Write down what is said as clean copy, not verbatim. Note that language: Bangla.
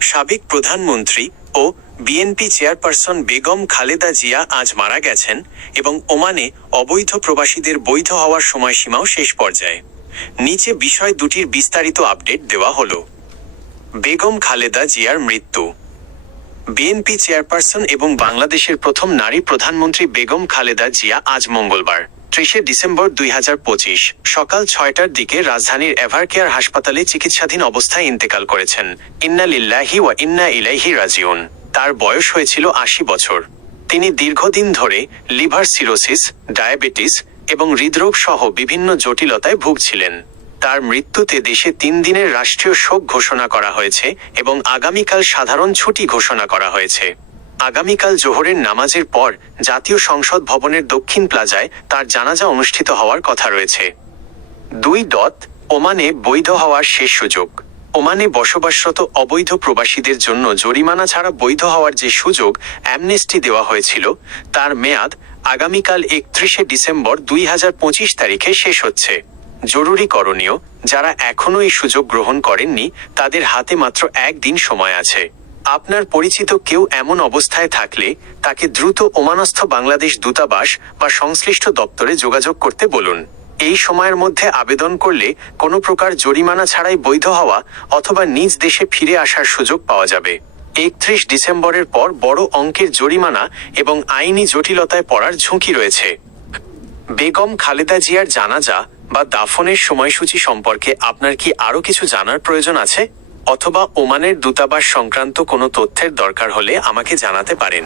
সাবেক প্রধানমন্ত্রী ও বিএনপি চেয়ারপারসন বেগম খালেদা জিয়া আজ মারা গেছেন এবং ওমানে অবৈধ প্রবাসীদের বৈধ হওয়ার সময়সীমাও শেষ পর্যায়ে। নিচে বিষয় দুটির বিস্তারিত আপডেট দেওয়া হলো। বেগম খালেদা জিয়ার মৃত্যু। বিএনপি চেয়ারপারসন এবং বাংলাদেশের প্রথম নারী প্রধানমন্ত্রী বেগম খালেদা জিয়া আজ মঙ্গলবার ৩০ ডিসেম্বর ২০২৫ সকাল ৬টার দিকে রাজধানীর এভারকেয়ার হাসপাতালে চিকিৎসাধীন অবস্থায় ইন্তেকাল করেছেন। ইন্না লিল্লাহি ওয়া ইন্না ইলাইহি রাজিউন। তার বয়স হয়েছিল ৮০ বছর। তিনি দীর্ঘদিন ধরে লিভার সিরোসিস, ডায়াবেটিস এবং হৃদরোগ সহ বিভিন্ন জটিলতায় ভুগছিলেন। তার মৃত্যুতে দেশে ৩ দিনের রাষ্ট্রীয় শোক ঘোষণা করা হয়েছে এবং আগামীকাল সাধারণ ছুটি ঘোষণা করা হয়েছে। আগামীকাল জোহরের নামাজের পর জাতীয় সংসদ ভবনের দক্ষিণ প্লাজায় তার জানাজা অনুষ্ঠিত হওয়ার কথা রয়েছে। ২. ওমানে বৈধ হওয়ার শেষ সুযোগ। ওমানে বসবাসরত অবৈধ প্রবাসীদের জন্য জরিমানা ছাড়া বৈধ হওয়ার যে সুযোগ অ্যামনেস্টি দেওয়া হয়েছিল, তার মেয়াদ আগামীকাল ৩১ ডিসেম্বর ২০২৫ তারিখে শেষ হচ্ছে। জরুরি করণীয়, যারা এখনও এই সুযোগ গ্রহণ করেননি তাদের হাতে মাত্র ১ দিন সময় আছে। আপনার পরিচিত কেউ এমন অবস্থায় থাকলে তাকে দ্রুত ওমানস্থ বাংলাদেশ দূতাবাস বা সংশ্লিষ্ট দপ্তরে যোগাযোগ করতে বলুন। এই সময়ের মধ্যে আবেদন করলে কোনো প্রকার জরিমানা ছাড়াই বৈধ হওয়া অথবা নিজ দেশে ফিরে আসার সুযোগ পাওয়া যাবে। ৩১ ডিসেম্বরের পর বড় অঙ্কের জরিমানা এবং আইনি জটিলতায় পড়ার ঝুঁকি রয়েছে। বেগম খালেদা জিয়ার জানাজা বা দাফনের সময়সূচি সম্পর্কে আপনার কি আরও কিছু জানার প্রয়োজন আছে? অথবা ওমানের দূতাবাস সংক্রান্ত কোনো তথ্যের দরকার হলে আমাকে জানাতে পারেন।